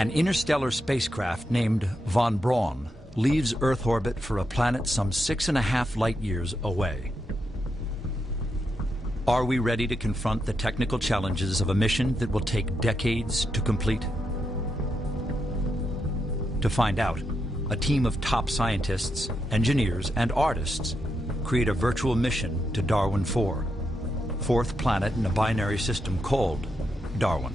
An interstellar spacecraft named Von Braun leaves Earth orbit for a planet some 6.5 light years away. Are we ready to confront the technical challenges of a mission that will take decades to complete? To find out, a team of top scientists, engineers, and artists create a virtual mission to Darwin IV, fourth planet in a binary system called Darwin.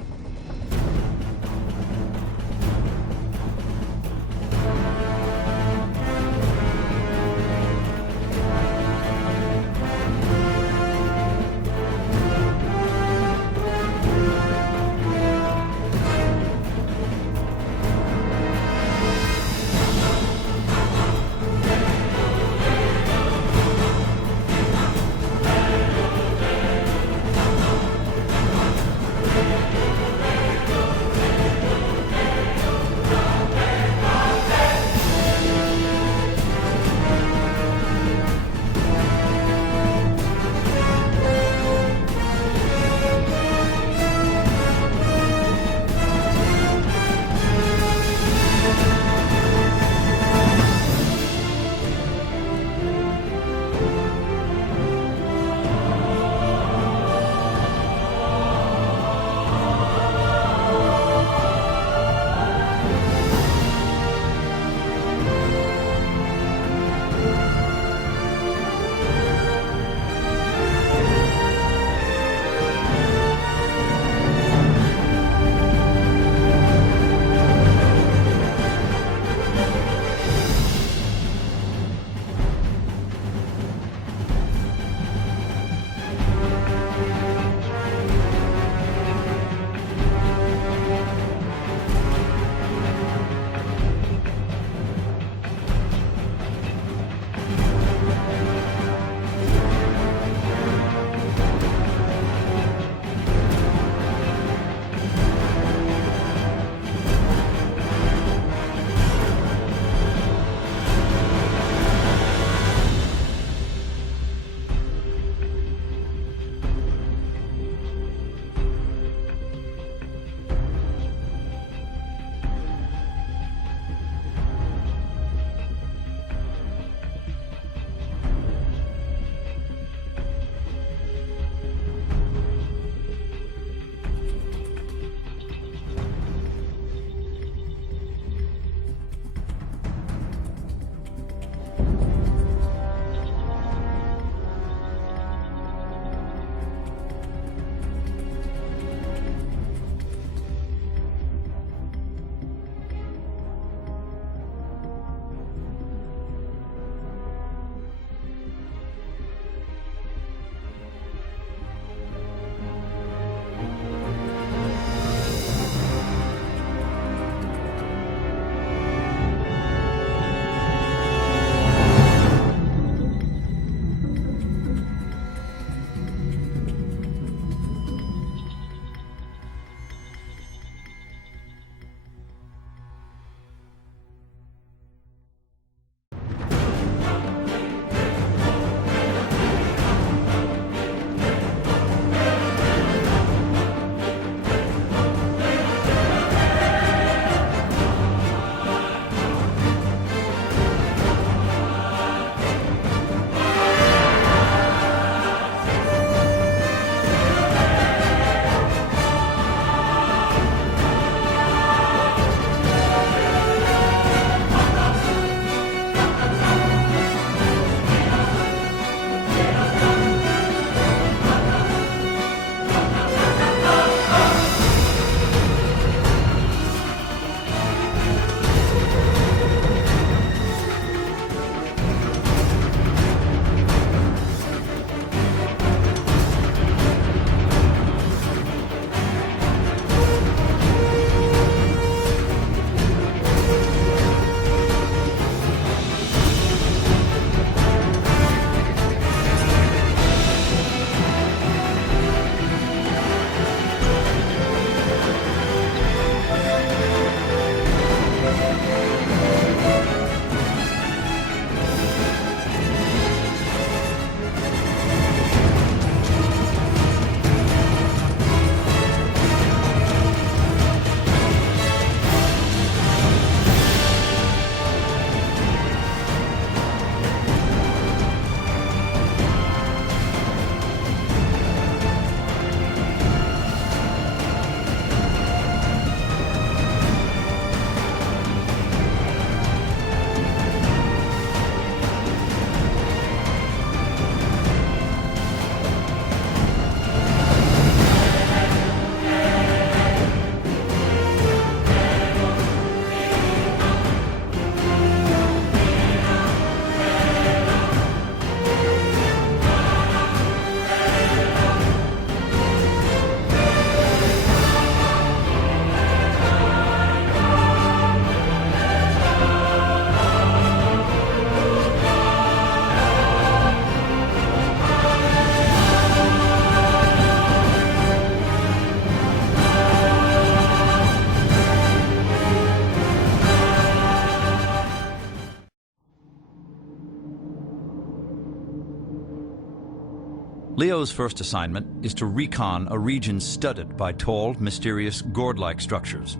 Leo's first assignment is to recon a region studded by tall, mysterious, gourd-like structures.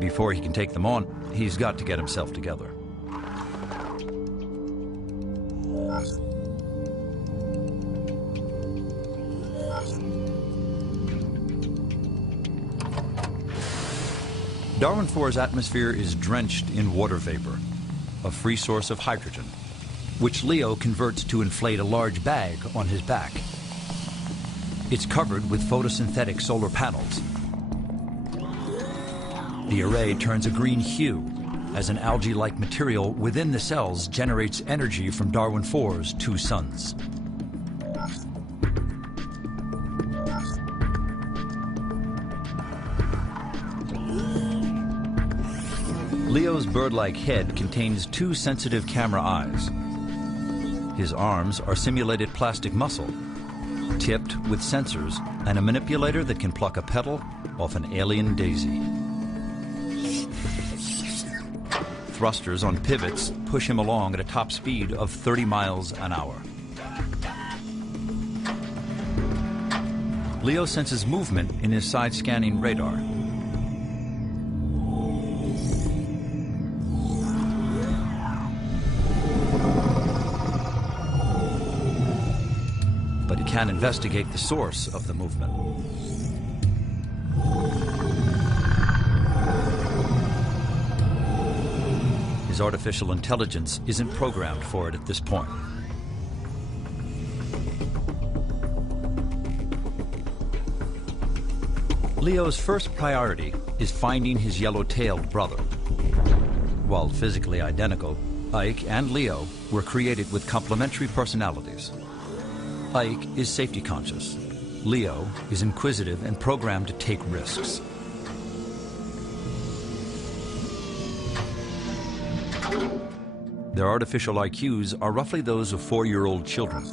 Before he can take them on, he's got to get himself together. Darwin IV's atmosphere is drenched in water vapor, a free source of hydrogen, which Leo converts to inflate a large bag on his back. It's covered with photosynthetic solar panels. The array turns a green hue as an algae-like material within the cells generates energy from Darwin IV's 2 suns. Leo's bird-like head contains 2 sensitive camera eyes. His arms are simulated plastic muscle, tipped with sensors and a manipulator that can pluck a petal off an alien daisy. Thrusters on pivots push him along at a top speed of 30 miles an hour. Leo senses movement in his side-scanning radar. But he can't investigate the source of the movement. His artificial intelligence isn't programmed for it at this point. Leo's first priority is finding his yellow-tailed brother. While physically identical, Ike and Leo were created with complementary personalities. Ike is safety conscious. Leo is inquisitive and programmed to take risks. Their artificial IQs are roughly those of 4-year-old children.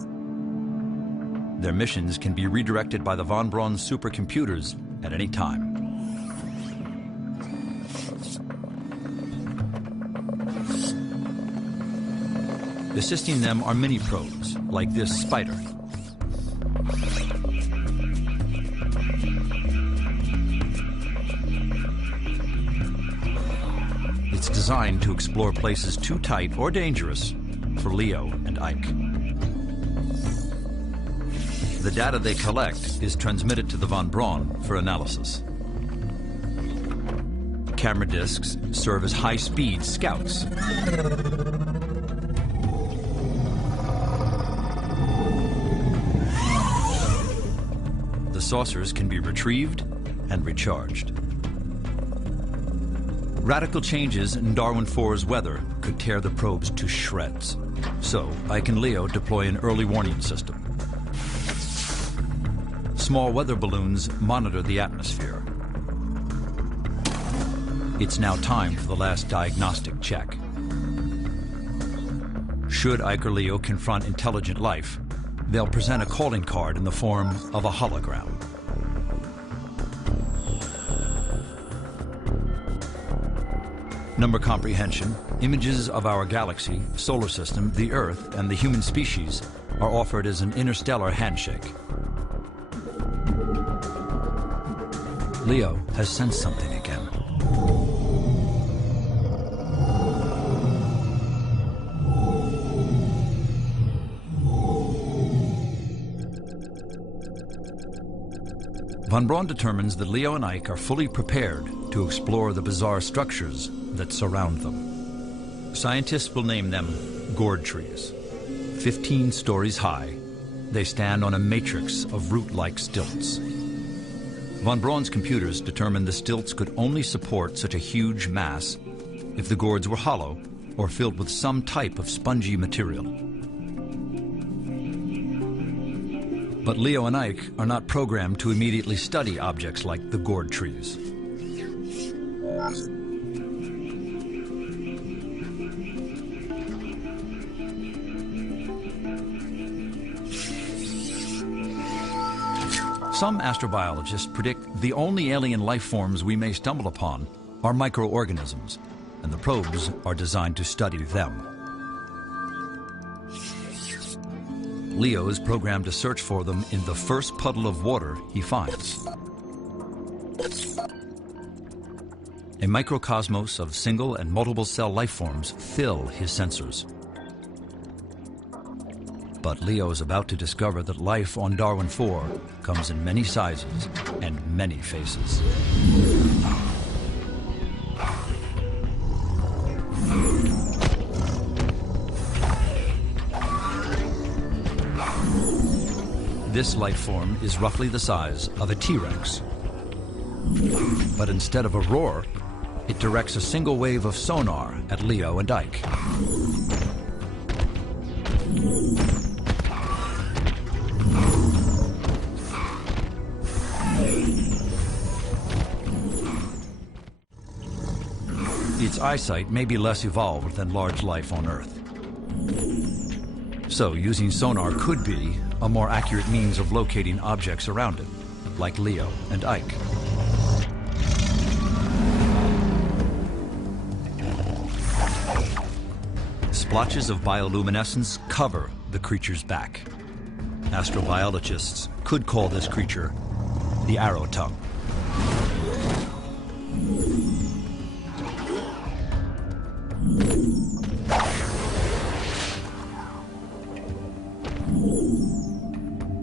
Their missions can be redirected by the von Braun supercomputers at any time. Assisting them are mini probes, like this spider. It's designed to explore places too tight or dangerous for Leo and Ike. The data they collect is transmitted to the von Braun for analysis. Camera discs serve as high-speed scouts. The saucers can be retrieved and recharged. Radical changes in Darwin IV's weather could tear the probes to shreds. So Ike and Leo deploy an early warning system. Small weather balloons monitor the atmosphere. It's now time for the last diagnostic check. Should Ike or Leo confront intelligent life, they'll present a calling card in the form of a hologram. Number comprehension, images of our galaxy, solar system, the Earth, and the human species are offered as an interstellar handshake. Leo has sensed something again. Von Braun determines that Leo and Ike are fully prepared to explore the bizarre structures that surround them. Scientists will name them gourd trees. 15 stories high, they stand on a matrix of root-like stilts. Von Braun's computers determined the stilts could only support such a huge mass if the gourds were hollow or filled with some type of spongy material. But Leo and Ike are not programmed to immediately study objects like the gourd trees. Some astrobiologists predict the only alien life forms we may stumble upon are microorganisms, and the probes are designed to study them. Leo is programmed to search for them in the first puddle of water he finds. A microcosmos of single and multiple cell life forms fill his sensors. But Leo is about to discover that life on Darwin IV comes in many sizes and many faces. This life form is roughly the size of a T-Rex. But instead of a roar, it directs a single wave of sonar at Leo and Ike. Its eyesight may be less evolved than large life on Earth. So using sonar could be a more accurate means of locating objects around it, like Leo and Ike. Splotches of bioluminescence cover the creature's back. Astrobiologists could call this creature the arrow tongue.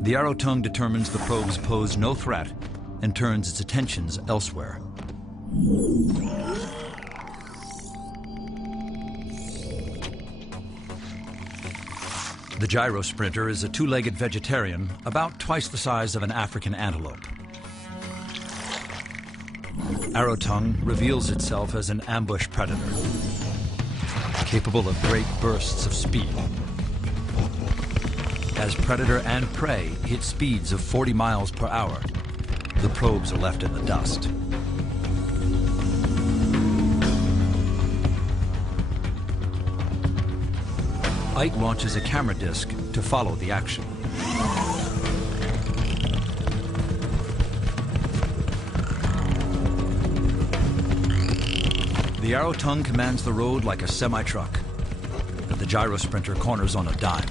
The arrow tongue determines the probes pose no threat and turns its attentions elsewhere. The gyrosprinter is a two-legged vegetarian about twice the size of an African antelope. Arrow tongue reveals itself as an ambush predator, capable of great bursts of speed. As predator and prey hit speeds of 40 miles per hour, the probes are left in the dust. Ike launches a camera disc to follow the action. The arrow tongue commands the road like a semi-truck, but the gyrosprinter corners on a dime.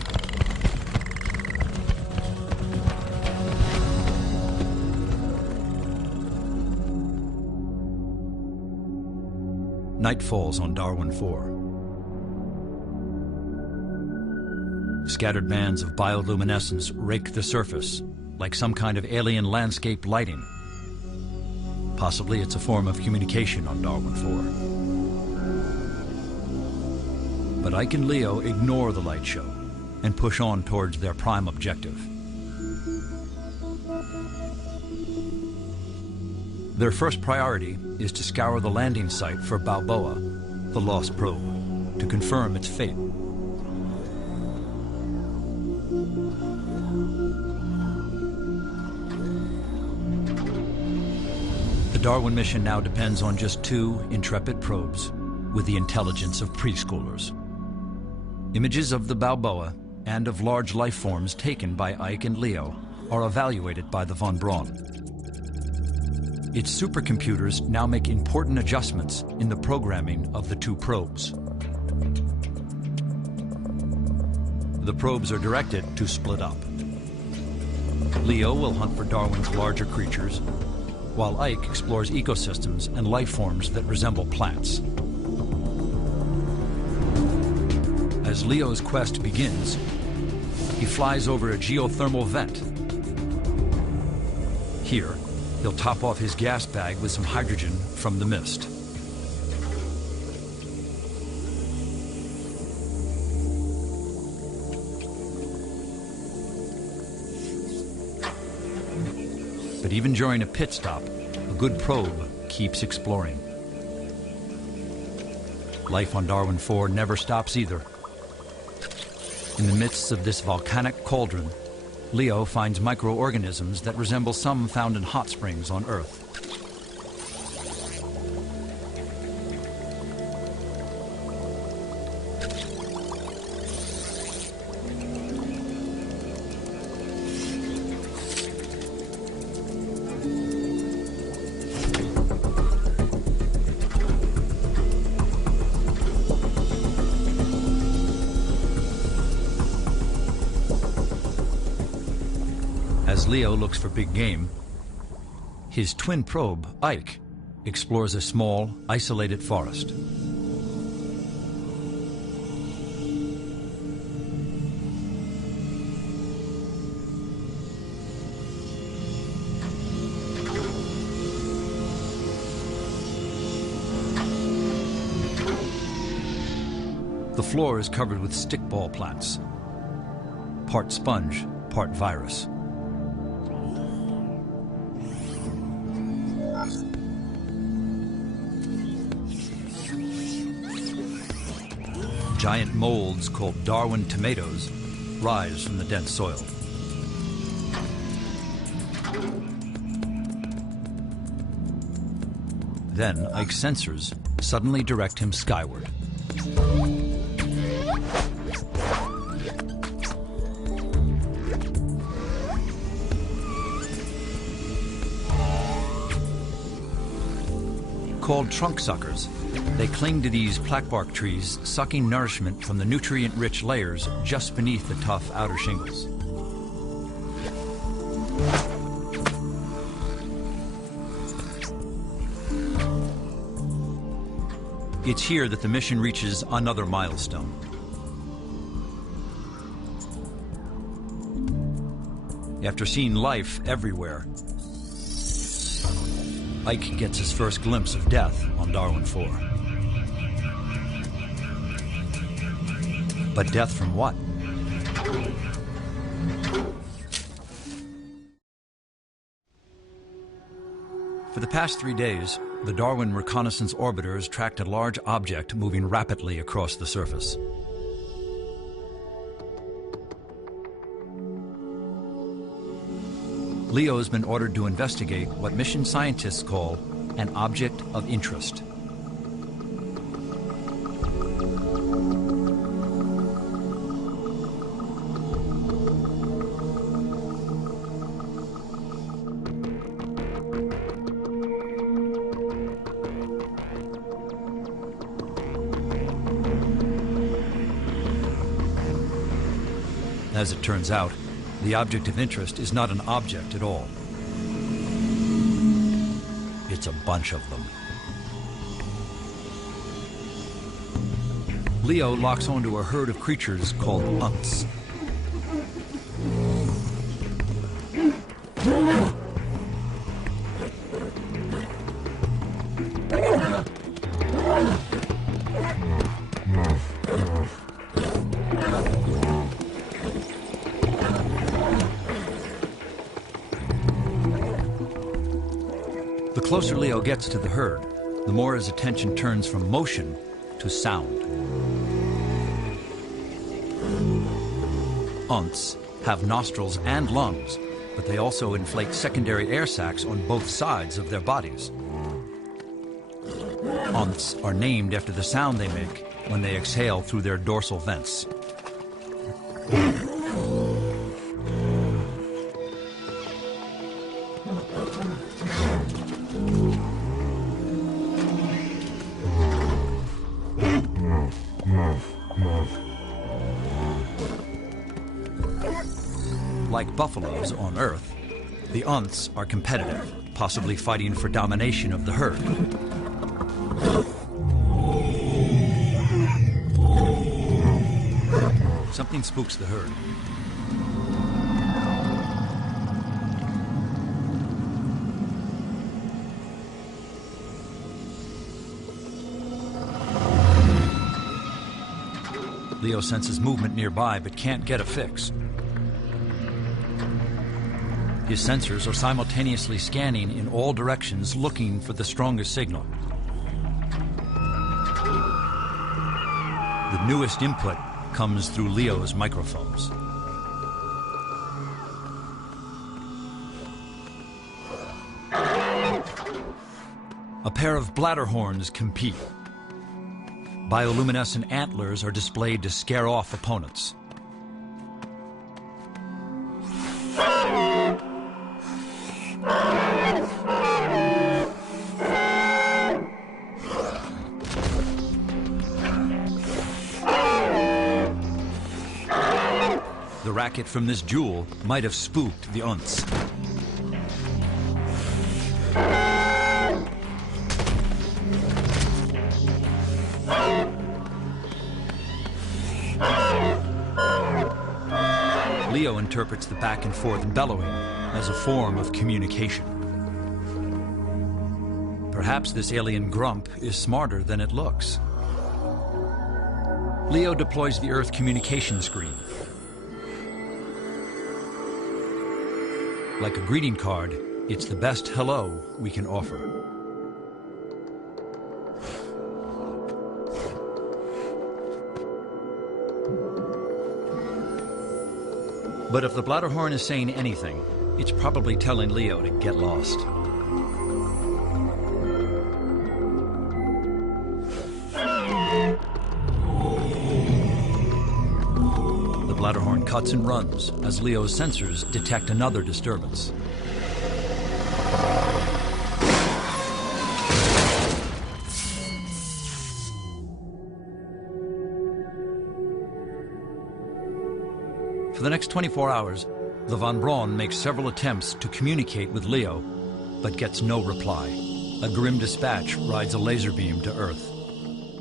Night falls on Darwin IV. Scattered bands of bioluminescence rake the surface like some kind of alien landscape lighting. Possibly it's a form of communication on Darwin IV. But Ike and Leo ignore the light show and push on towards their prime objective. Their first priority is to scour the landing site for Balboa, the lost probe, to confirm its fate. The Darwin mission now depends on just 2 intrepid probes with the intelligence of preschoolers. Images of the Balboa and of large life forms taken by Ike and Leo are evaluated by the von Braun. Its supercomputers now make important adjustments in the programming of the 2 probes. The probes are directed to split up. Leo will hunt for Darwin's larger creatures, while Ike explores ecosystems and life forms that resemble plants. As Leo's quest begins, he flies over a geothermal vent. Here, he'll top off his gas bag with some hydrogen from the mist. But even during a pit stop, a good probe keeps exploring. Life on Darwin IV never stops either. In the midst of this volcanic cauldron, Leo finds microorganisms that resemble some found in hot springs on Earth. As Leo looks for big game, his twin probe, Ike, explores a small, isolated forest. The floor is covered with stickball plants, part sponge, part virus. Giant molds called Darwin tomatoes rise from the dense soil. Then Ike's sensors suddenly direct him skyward. Called trunk suckers, they cling to these plaque-bark trees, sucking nourishment from the nutrient-rich layers just beneath the tough outer shingles. It's here that the mission reaches another milestone. After seeing life everywhere, Ike gets his first glimpse of death on Darwin IV. But death from what? For the past 3 days, the Darwin reconnaissance orbiters tracked a large object moving rapidly across the surface. Leo has been ordered to investigate what mission scientists call an object of interest. As it turns out, the object of interest is not an object at all. It's a bunch of them. Leo locks onto a herd of creatures called unts. The closer Leo gets to the herd, the more his attention turns from motion to sound. Unts have nostrils and lungs, but they also inflate secondary air sacs on both sides of their bodies. Unts are named after the sound they make when they exhale through their dorsal vents. Like buffaloes on Earth, the unts are competitive, possibly fighting for domination of the herd. Something spooks the herd. Leo senses movement nearby but can't get a fix. His sensors are simultaneously scanning in all directions, looking for the strongest signal. The newest input comes through Leo's microphones. A pair of bladder horns compete. Bioluminescent antlers are displayed to scare off opponents. The racket from this jewel might have spooked the Unts. Leo interprets the back and forth bellowing as a form of communication. Perhaps this alien grump is smarter than it looks. Leo deploys the Earth communication screen. Like a greeting card, it's the best hello we can offer. But if the Bladderhorn is saying anything, it's probably telling Leo to get lost. The Bladderhorn cuts and runs as Leo's sensors detect another disturbance. For the next 24 hours, the Von Braun makes several attempts to communicate with Leo, but gets no reply. A grim dispatch rides a laser beam to Earth.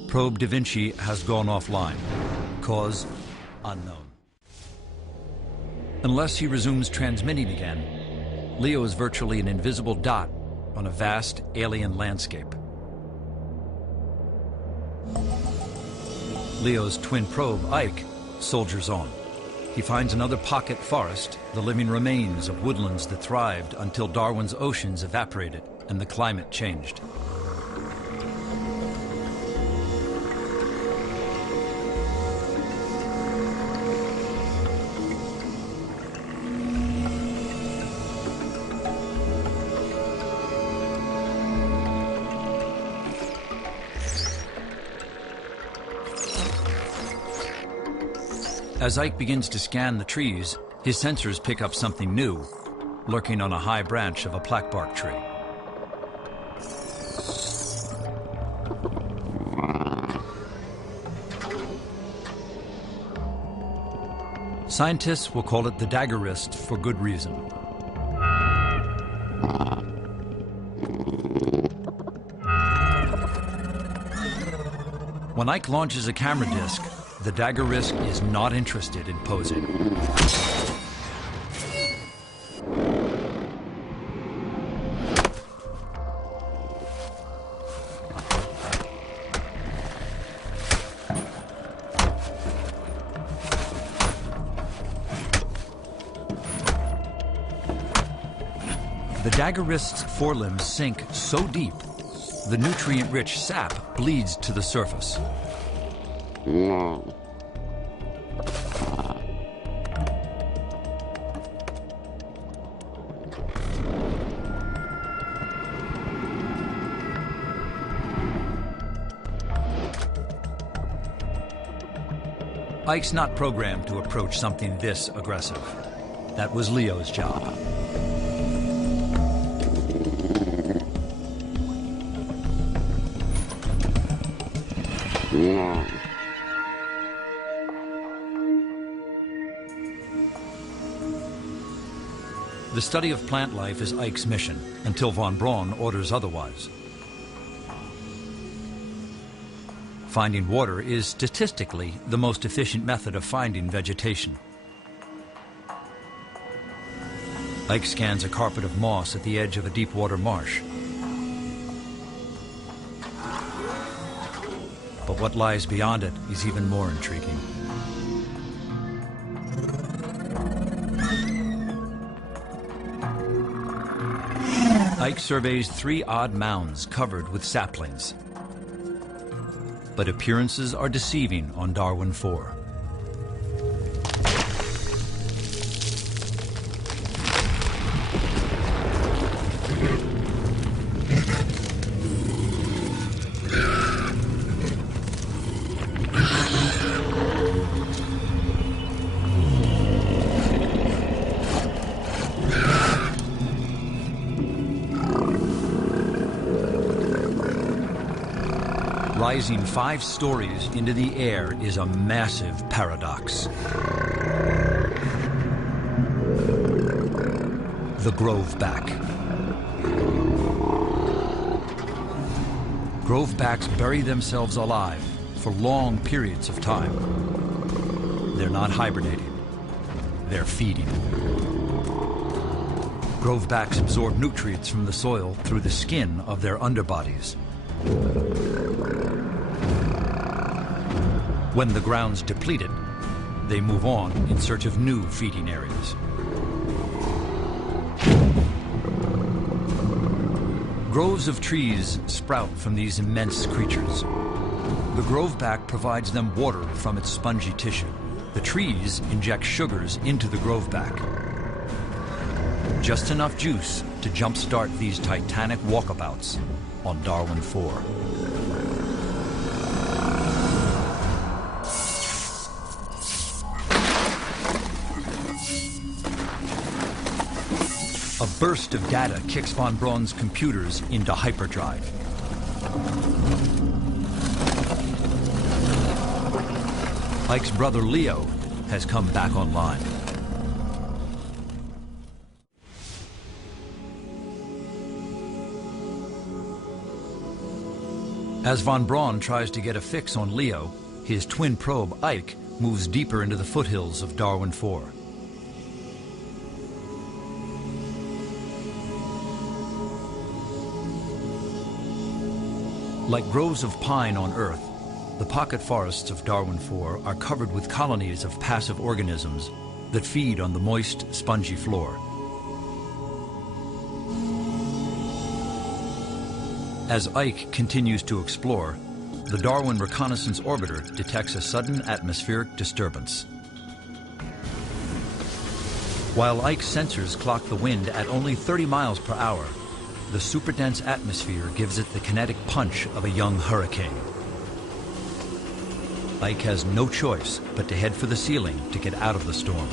Probe Da Vinci has gone offline. Cause unknown. Unless he resumes transmitting again, Leo is virtually an invisible dot on a vast alien landscape. Leo's twin probe, Ike, soldiers on. He finds another pocket forest, the living remains of woodlands that thrived until Darwin's oceans evaporated and the climate changed. As Ike begins to scan the trees, his sensors pick up something new, lurking on a high branch of a plaquebark tree. Scientists will call it the dagger wrist for good reason. When Ike launches a camera disc, the dagger wrist is not interested in posing. The dagger wrist's forelimbs sink so deep, the nutrient-rich sap bleeds to the surface. Ike's not programmed to approach something this aggressive. That was Leo's job. The study of plant life is Ike's mission, until Von Braun orders otherwise. Finding water is statistically the most efficient method of finding vegetation. Ike scans a carpet of moss at the edge of a deep water marsh. But what lies beyond it is even more intriguing. Ike surveys 3 odd mounds covered with saplings. But appearances are deceiving on Darwin IV. Rising 5 stories into the air is a massive paradox. the groveback. Grovebacks bury themselves alive for long periods of time. They're not hibernating, they're feeding. Grovebacks absorb nutrients from the soil through the skin of their underbodies. When the ground's depleted, they move on in search of new feeding areas. Groves of trees sprout from these immense creatures. The groveback provides them water from its spongy tissue. The trees inject sugars into the groveback. Just enough juice to jumpstart these titanic walkabouts on Darwin IV. A burst of data kicks von Braun's computers into hyperdrive. Ike's brother Leo has come back online. As von Braun tries to get a fix on Leo, his twin probe, Ike, moves deeper into the foothills of Darwin IV. Like groves of pine on Earth, the pocket forests of Darwin IV are covered with colonies of passive organisms that feed on the moist, spongy floor. As Ike continues to explore, the Darwin Reconnaissance Orbiter detects a sudden atmospheric disturbance. While Ike's sensors clock the wind at only 30 miles per hour, the superdense atmosphere gives it the kinetic punch of a young hurricane. Ike has no choice but to head for the ceiling to get out of the storm.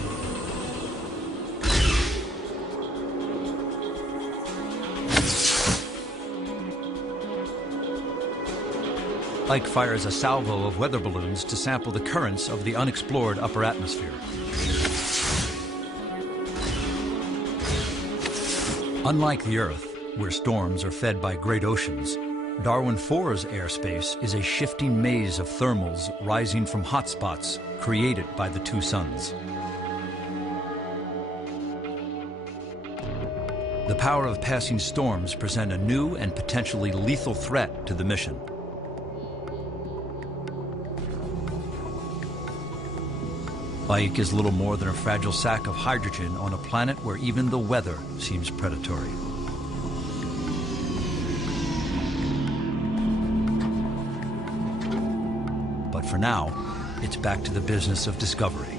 Ike fires a salvo of weather balloons to sample the currents of the unexplored upper atmosphere. Unlike the Earth, where storms are fed by great oceans, Darwin IV's airspace is a shifting maze of thermals rising from hotspots created by the two suns. The power of passing storms present a new and potentially lethal threat to the mission. Ike is little more than a fragile sack of hydrogen on a planet where even the weather seems predatory. But for now, it's back to the business of discovery.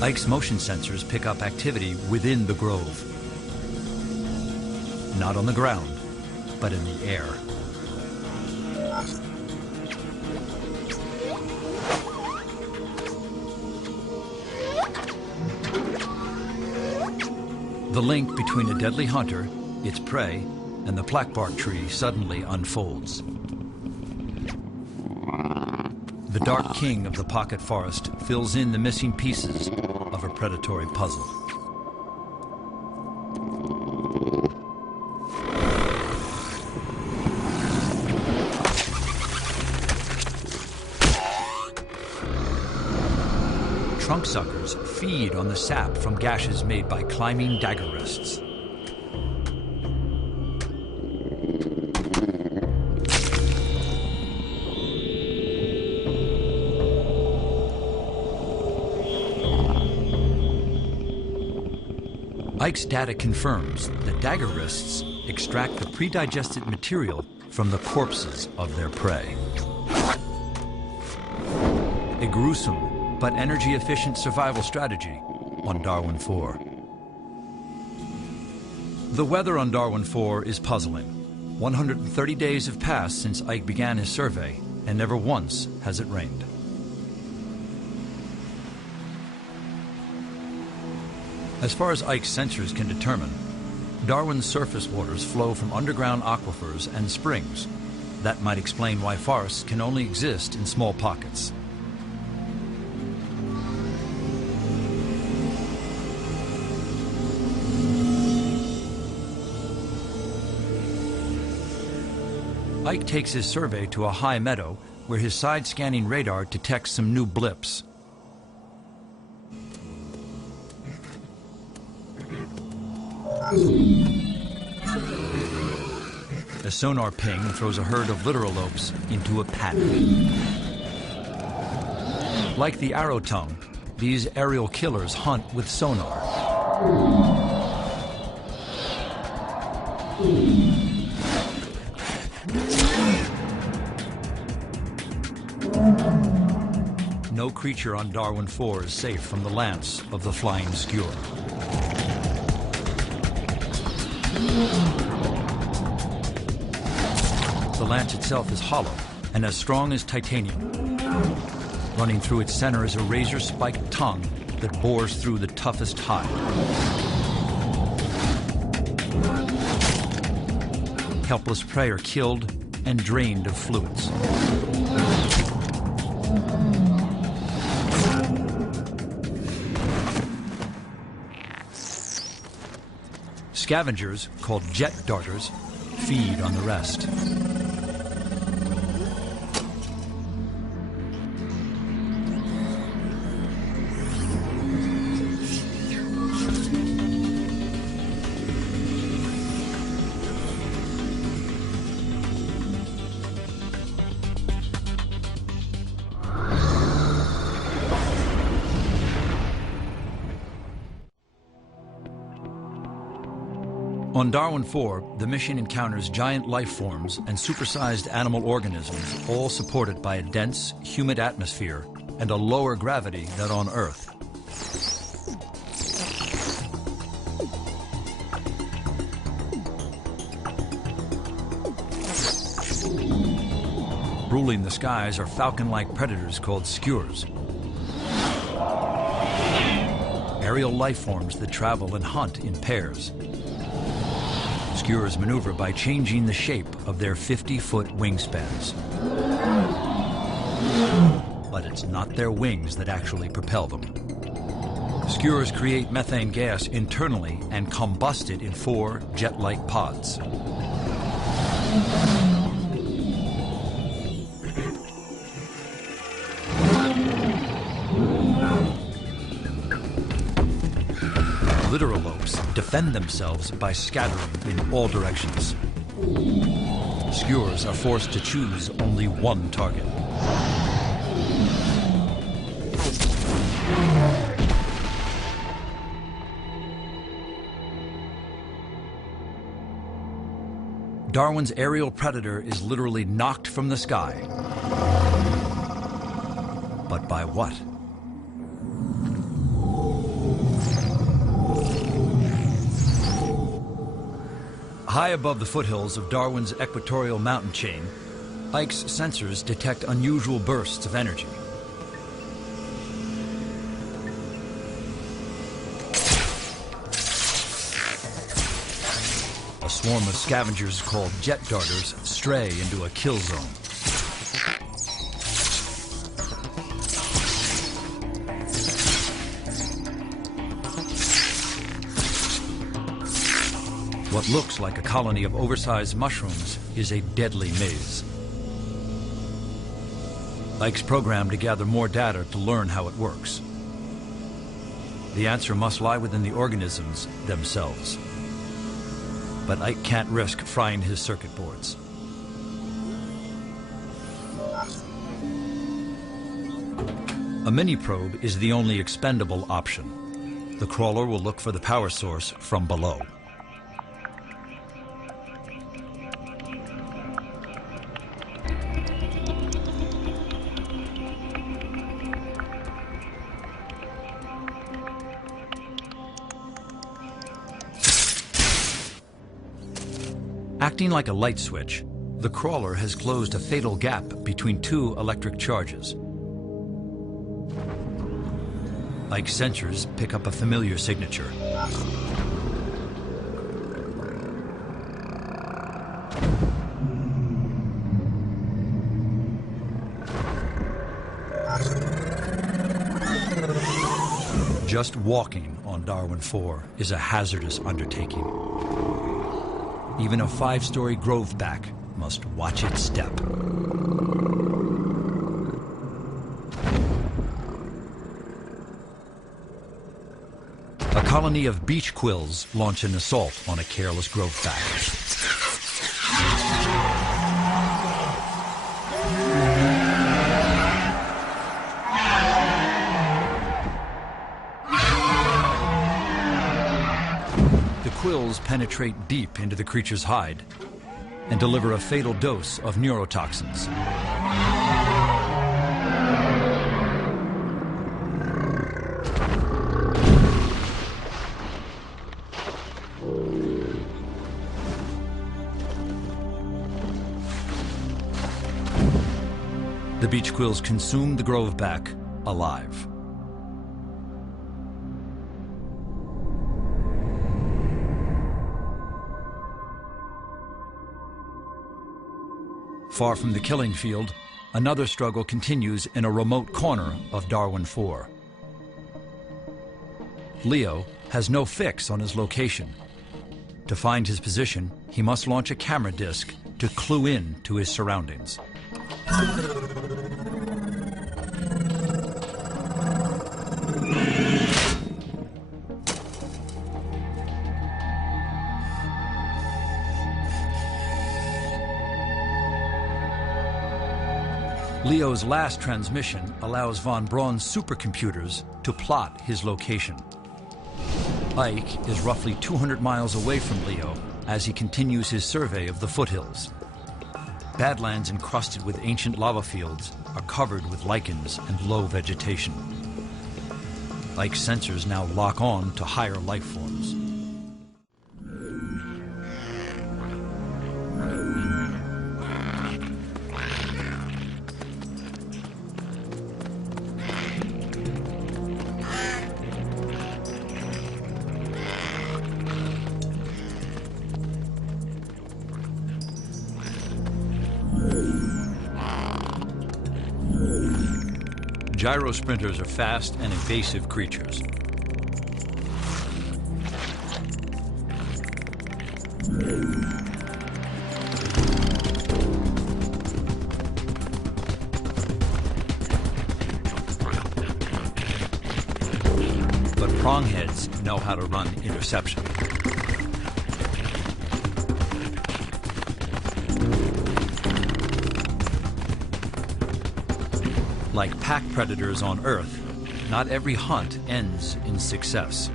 Ike's motion sensors pick up activity within the grove. Not on the ground, but in the air. The link between a deadly hunter, its prey, and the blackbark tree suddenly unfolds. The dark king of the pocket forest fills in the missing pieces of a predatory puzzle. Trunk suckers feed on the sap from gashes made by climbing dagger rests. Ike's data confirms that dagger rests extract the pre-digested material from the corpses of their prey. A gruesome but energy-efficient survival strategy on Darwin IV. The weather on Darwin IV is puzzling. 130 days have passed since Ike began his survey, and never once has it rained. As far as Ike's sensors can determine, Darwin's surface waters flow from underground aquifers and springs. That might explain why forests can only exist in small pockets. Ike takes his survey to a high meadow where his side-scanning radar detects some new blips. A sonar ping throws a herd of literalopes into a panic. Like the arrow tongue, these aerial killers hunt with sonar. No creature on Darwin IV is safe from the lance of the flying skewer. The lance itself is hollow and as strong as titanium. Running through its center is a razor-spiked tongue that bores through the toughest hide. Helpless prey are killed and drained of fluids. Scavengers, called jet darters, feed on the rest. On Darwin IV, the mission encounters giant life forms and supersized animal organisms, all supported by a dense, humid atmosphere and a lower gravity than on Earth. Ruling the skies are falcon-like predators called skewers. Aerial life forms that travel and hunt in pairs. Skewers maneuver by changing the shape of their 50-foot wingspans. But it's not their wings that actually propel them. Skewers create methane gas internally and combust it in 4 jet-like pods. Literalopes defend themselves by scattering in all directions. Skewers are forced to choose only one target. Darwin's aerial predator is literally knocked from the sky. But by what? High above the foothills of Darwin's equatorial mountain chain, Ike's sensors detect unusual bursts of energy. A swarm of scavengers called jet darters stray into a kill zone. What looks like a colony of oversized mushrooms is a deadly maze. Ike's programmed to gather more data to learn how it works. The answer must lie within the organisms themselves. But Ike can't risk frying his circuit boards. A mini-probe is the only expendable option. The crawler will look for the power source from below. Acting like a light switch, the crawler has closed a fatal gap between 2 electric charges. Ike's sensors pick up a familiar signature. Just walking on Darwin IV is a hazardous undertaking. Even a 5-story grove back must watch its step. A colony of beach quills launch an assault on a careless groveback. The quills penetrate deep into the creature's hide and deliver a fatal dose of neurotoxins. The beach quills consume the groveback alive. Far from the killing field, another struggle continues in a remote corner of Darwin IV. Leo has no fix on his location. To find his position, he must launch a camera disc to clue in to his surroundings. Leo's last transmission allows von Braun's supercomputers to plot his location. Ike is roughly 200 miles away from Leo as he continues his survey of the foothills. Badlands encrusted with ancient lava fields are covered with lichens and low vegetation. Ike's sensors now lock on to higher life forms. Gyrosprinters are fast and evasive creatures. But prongheads know how to run interception. Like pack predators on Earth, not every hunt ends in success.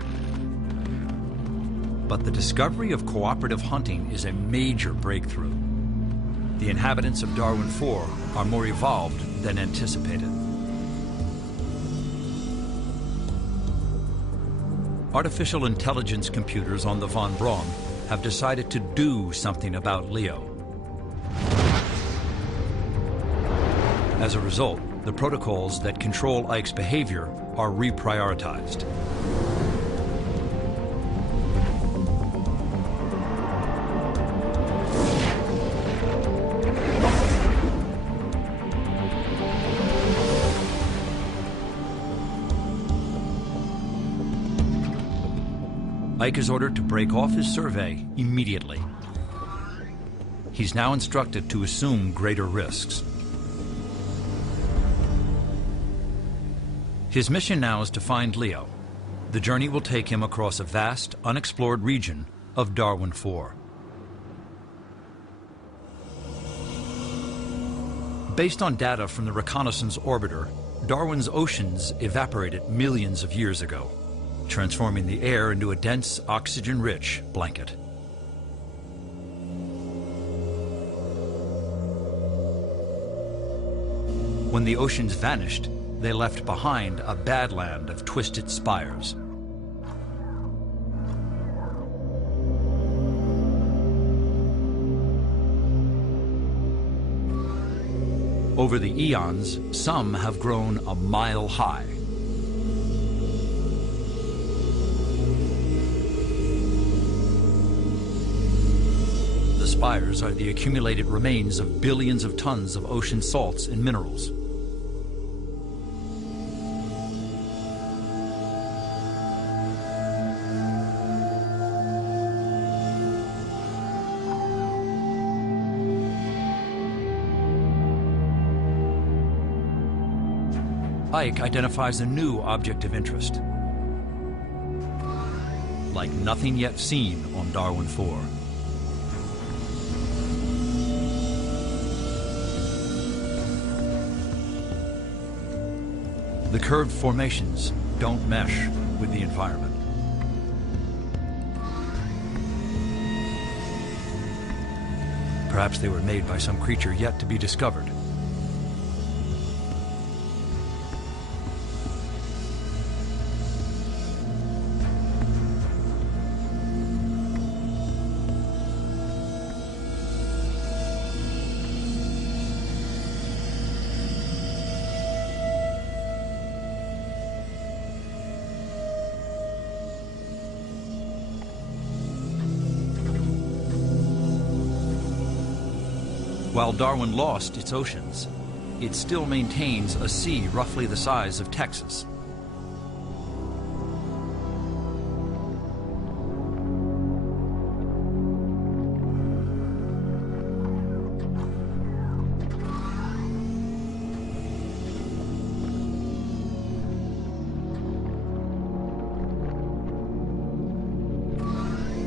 But the discovery of cooperative hunting is a major breakthrough. The inhabitants of Darwin IV are more evolved than anticipated. Artificial intelligence computers on the von Braun have decided to do something about Leo. As a result, the protocols that control Ike's behavior are reprioritized. Ike is ordered to break off his survey immediately. He's now instructed to assume greater risks. His mission now is to find Leo. The journey will take him across a vast, unexplored region of Darwin IV. Based on data from the reconnaissance orbiter, Darwin's oceans evaporated millions of years ago, transforming the air into a dense, oxygen-rich blanket. When the oceans vanished, they left behind a badland of twisted spires. Over the eons, some have grown a mile high. The spires are the accumulated remains of billions of tons of ocean salts and minerals. Ike identifies a new object of interest, like nothing yet seen on Darwin IV. The curved formations don't mesh with the environment. Perhaps they were made by some creature yet to be discovered. While Darwin lost its oceans, it still maintains a sea roughly the size of Texas.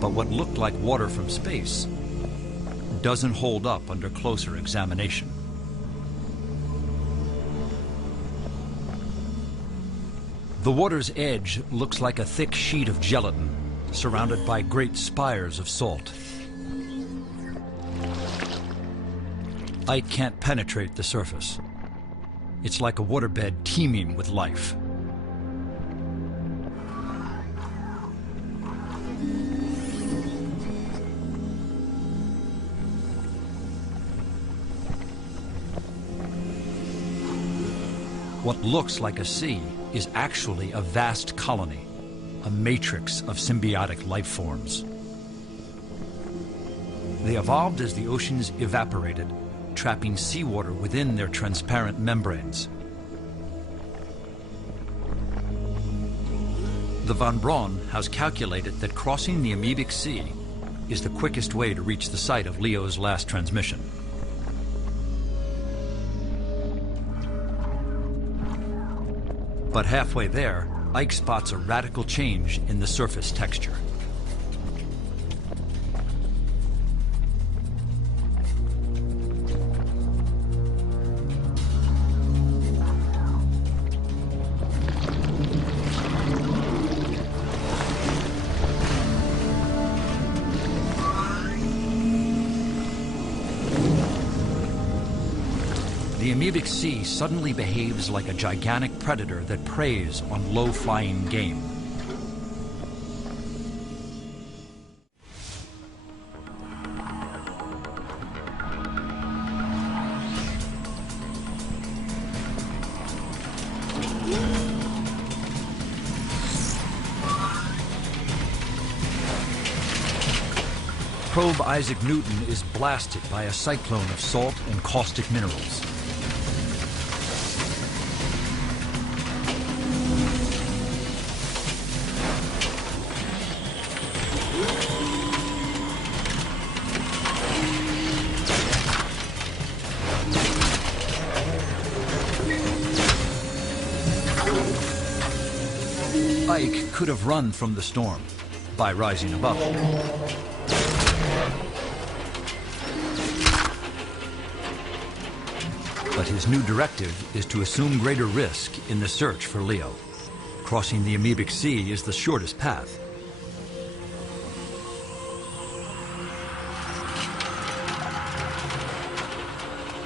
But what looked like water from space doesn't hold up under closer examination. The water's edge looks like a thick sheet of gelatin surrounded by great spires of salt. Ike can't penetrate the surface. It's like a waterbed teeming with life. What looks like a sea is actually a vast colony, a matrix of symbiotic life forms. They evolved as the oceans evaporated, trapping seawater within their transparent membranes. The Von Braun has calculated that crossing the amoebic sea is the quickest way to reach the site of Leo's last transmission. But halfway there, Ike spots a radical change in the surface texture. The amoebic sea suddenly behaves like a gigantic predator that preys on low-flying game. Probe Isaac Newton is blasted by a cyclone of salt and caustic minerals. Ike could have run from the storm by rising above it. But his new directive is to assume greater risk in the search for Leo. Crossing the amoebic sea is the shortest path.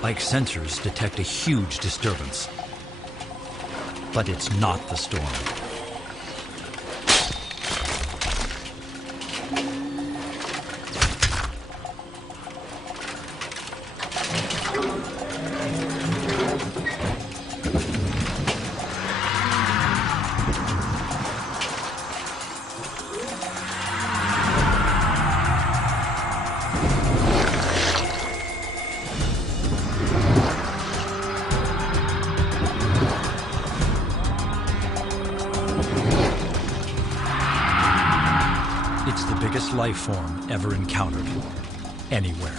Ike's sensors detect a huge disturbance. But it's not the storm. It's the biggest life form ever encountered, anywhere.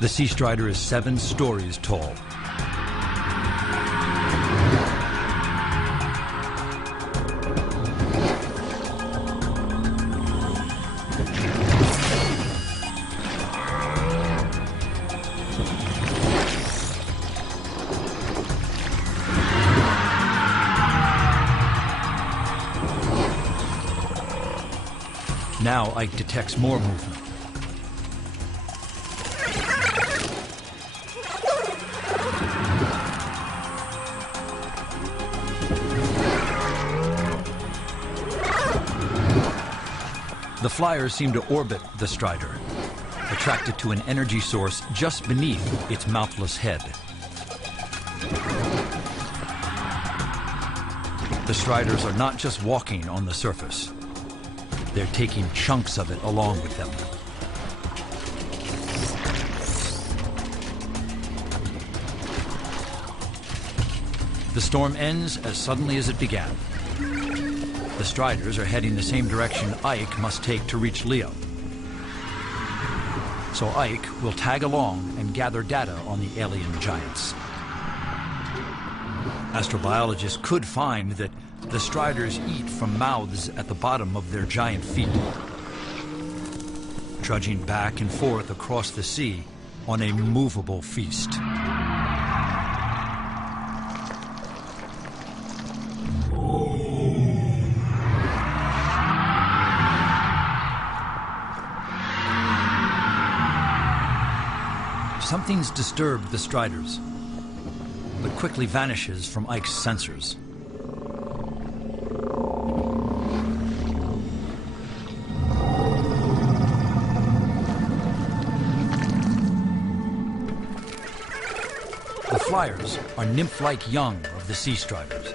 The Sea Strider is 7 stories tall. Now Ike detects more movement. The flyers seem to orbit the Strider, attracted to an energy source just beneath its mouthless head. The Striders are not just walking on the surface. They're taking chunks of it along with them. The storm ends as suddenly as it began. The Striders are heading the same direction Ike must take to reach Leo. So Ike will tag along and gather data on the alien giants. Astrobiologists could find that the Striders eat from mouths at the bottom of their giant feet, trudging back and forth across the sea on a movable feast. Something's disturbed the Striders, but quickly vanishes from Ike's sensors. The flyers are nymph-like young of the Sea Striders.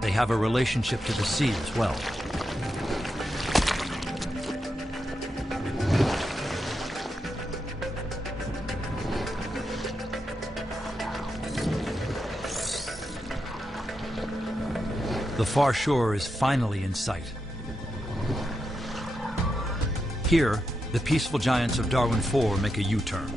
They have a relationship to the sea as well. The far shore is finally in sight. Here, the peaceful giants of Darwin IV make a U-turn.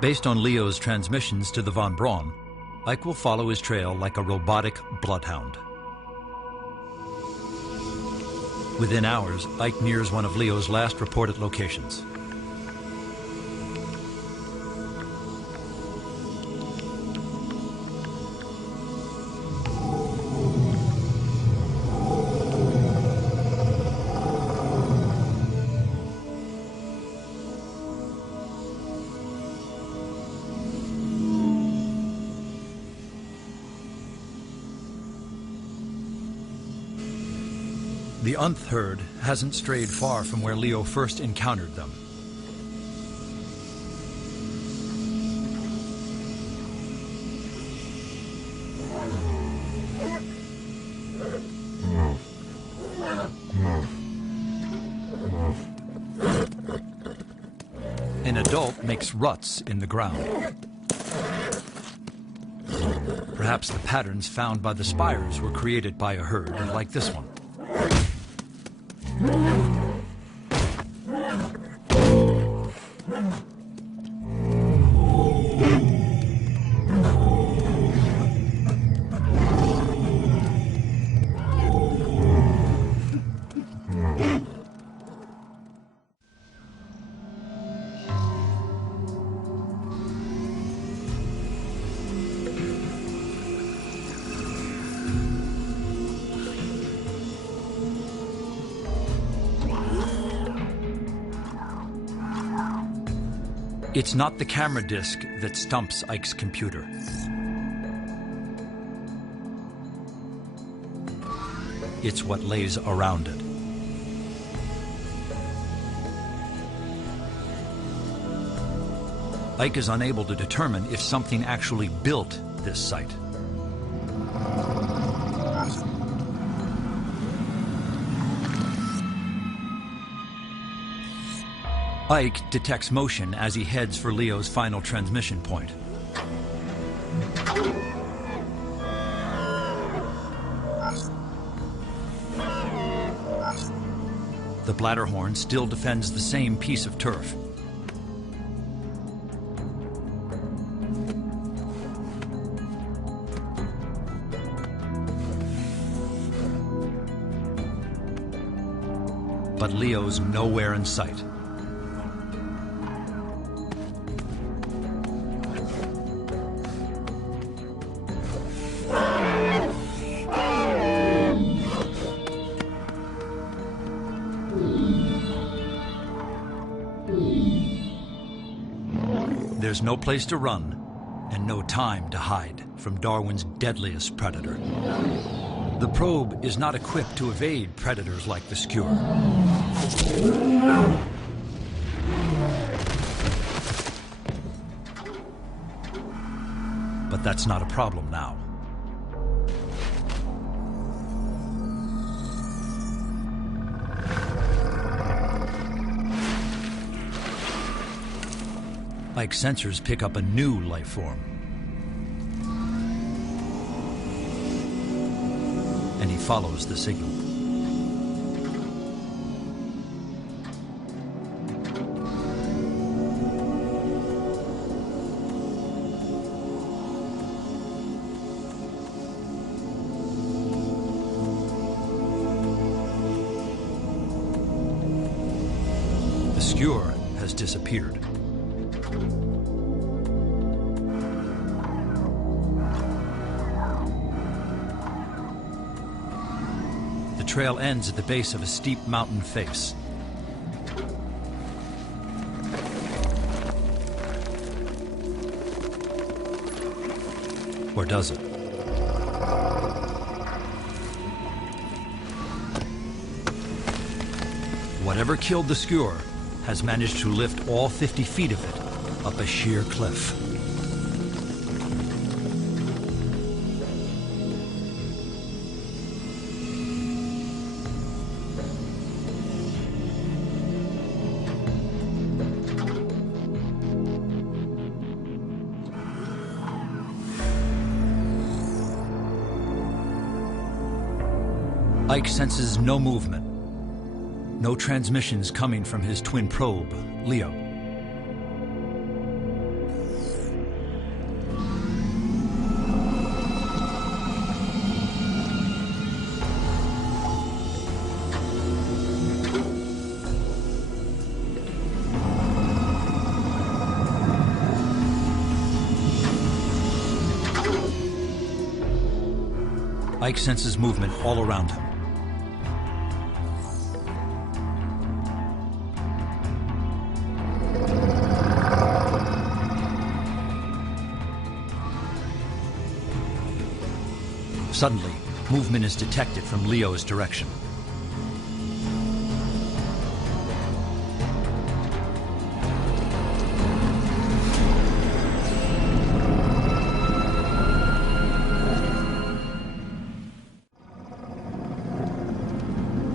Based on Leo's transmissions to the Von Braun, Ike will follow his trail like a robotic bloodhound. Within hours, Ike nears one of Leo's last reported locations. The Unth herd hasn't strayed far from where Leo first encountered them. An adult makes ruts in the ground. Perhaps the patterns found by the spires were created by a herd like this one. It's not the camera disc that stumps Ike's computer. It's what lays around it. Ike is unable to determine if something actually built this site. Ike detects motion as he heads for Leo's final transmission point. The Bladderhorn still defends the same piece of turf. But Leo's nowhere in sight. There's no place to run and no time to hide from Darwin's deadliest predator. The probe is not equipped to evade predators like the skewer. But that's not a problem now. Ike's sensors pick up a new life form. And he follows the signal. The skewer has disappeared. The trail ends at the base of a steep mountain face. Or does it? Whatever killed the skewer has managed to lift all 50 feet of it up a sheer cliff. Ike senses no movement, no transmissions coming from his twin probe, Leo. Ike senses movement all around him. Suddenly, movement is detected from Leo's direction.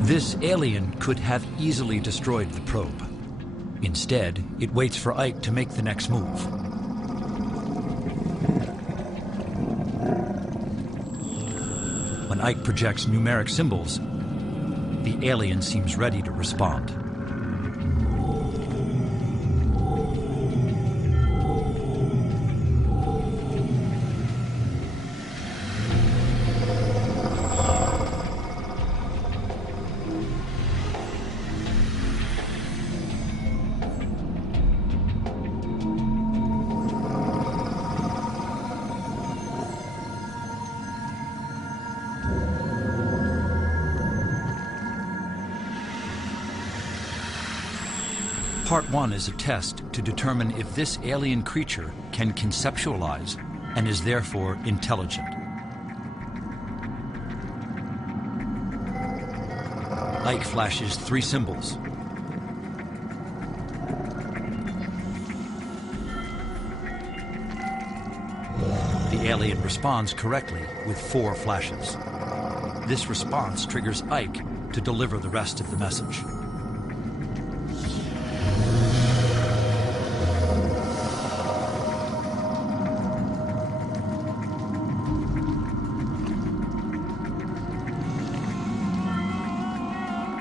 This alien could have easily destroyed the probe. Instead, it waits for Ike to make the next move. When Ike projects numeric symbols, the alien seems ready to respond. Part 1 is a test to determine if this alien creature can conceptualize and is therefore intelligent. Ike flashes 3 symbols. The alien responds correctly with 4 flashes. This response triggers Ike to deliver the rest of the message.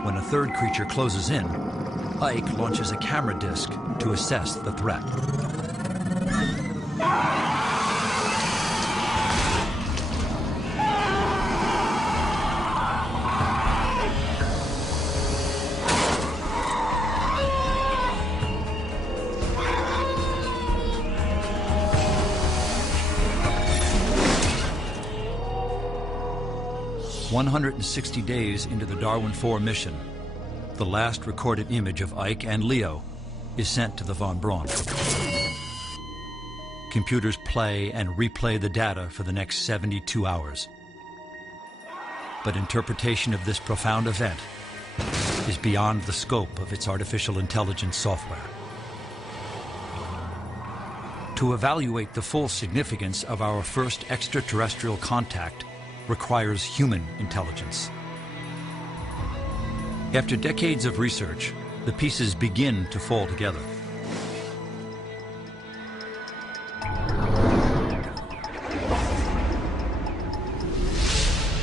When a third creature closes in, Ike launches a camera disc to assess the threat. "160 days into the Darwin IV mission, the last recorded image of Ike and Leo is sent to the von Braun. Computers play and replay the data for the next 72 hours. But interpretation of this profound event is beyond the scope of its artificial intelligence software. To evaluate the full significance of our first extraterrestrial contact requires human intelligence. After decades of research, the pieces begin to fall together.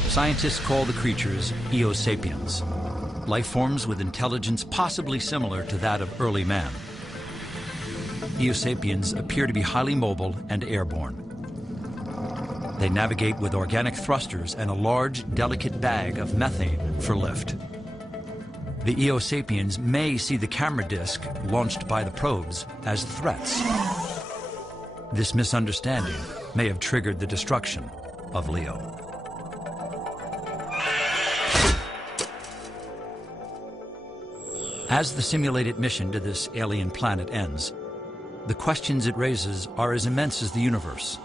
Scientists call the creatures Eosapiens, life forms with intelligence possibly similar to that of early man. Eosapiens appear to be highly mobile and airborne. They navigate with organic thrusters and a large, delicate bag of methane for lift. The Eosapiens may see the camera disc launched by the probes as threats. This misunderstanding may have triggered the destruction of Leo. As the simulated mission to this alien planet ends, the questions it raises are as immense as the universe.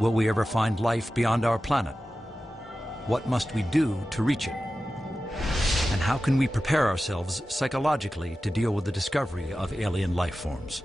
Will we ever find life beyond our planet? What must we do to reach it? And how can we prepare ourselves psychologically to deal with the discovery of alien life forms?